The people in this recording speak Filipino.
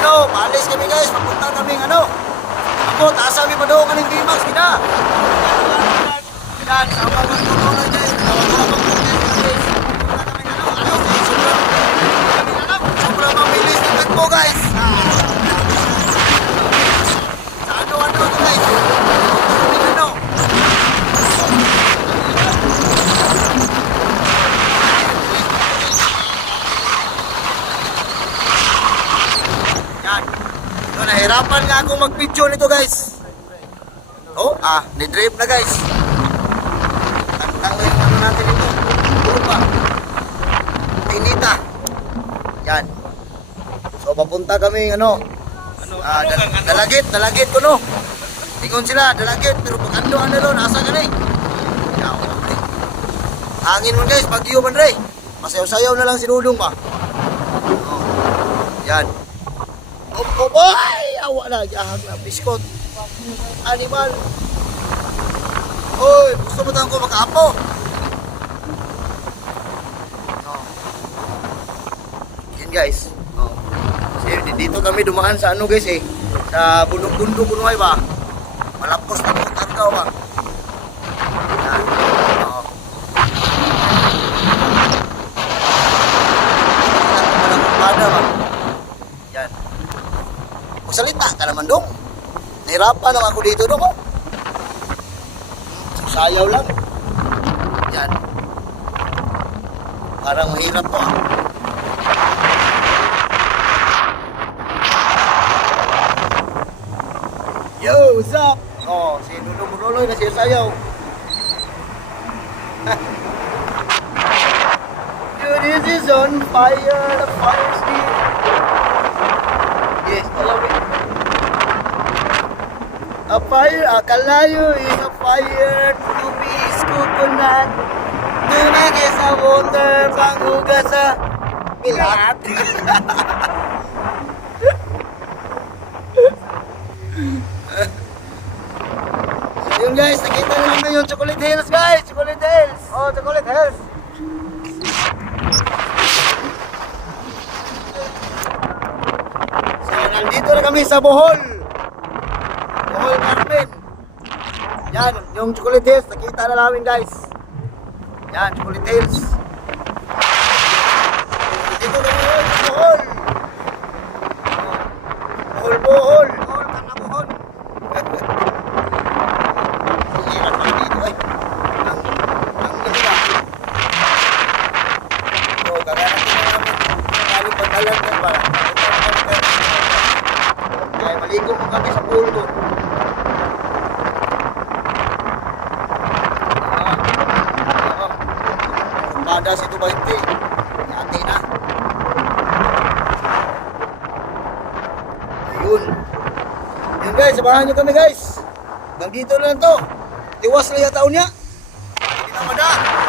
go. Paalis kami guys. Papunta kami ano. Ako, taas kami pa doon kaning Bimax. Kita. Yan, sama ko ito na guys. Sobrang mabilis ng takbo guys. Sa ano ito guys. Ano? Yan. So, nahirapan nga akong mag-video nito guys. Oh, ni-drape na guys. Tanggalin ano natin ito. Doon pa. Inita. Yan. So, papunta kami ano. Dalagit ko no. Tingon sila, dalagit. Pero pag ano lo, nasa ka na eh. Yan, okay. Hangin mo guys, bagyo man rin. Masayaw-sayaw na lang si Dudong pa. Oh. Yan. Oh boy! Awa na, ahag na, biskot. Animal. Oy, gusto mo ko makaapo? Oh. Yan guys. Oh. Kasi dito kami dumaan sa ano guys eh. Sa bundok-bundok kunuhay ba? Malapos na kong targaw ba? Yan. Oh. Walang kumada ba? Yan. Magsalita ka naman dong. Nahirapan lang ako dito dong. Oh. Sayaw lang. Yan. Parang mahirap to ah. Yo, what's up? Oh, si Nuno na siya sayaw. Dude, this is on fire. The fire still. Yes, I love it. A fire, akalayo is a fire to be coconut. Tumigay sa water, panghugas sa bilat. So yun guys, nakita naman ngayon Chocolate Hills guys, Chocolate Hills. Oh, Chocolate Hills. So nandito na kami sa Bohol. Bohol Carmen. Yan, yung Chocolate Hills, nakita na namin guys. Yan, Chocolate Hills. Dito na ngayon, Bohol. Bohol, Bohol. Bohol, kana Bohol. Hirap pa dito eh. Ang ganda. So, kaganatin na namin. Kali pagkalan ka ba? Kaya maligo mo kami sa pool doon. Pada situ ba hindi? Hati na. Ayun. Yun guys, sabahan nyo kami guys. Hanggang dito lang to. Tiwas na yata taon niya. Hindi na madaan.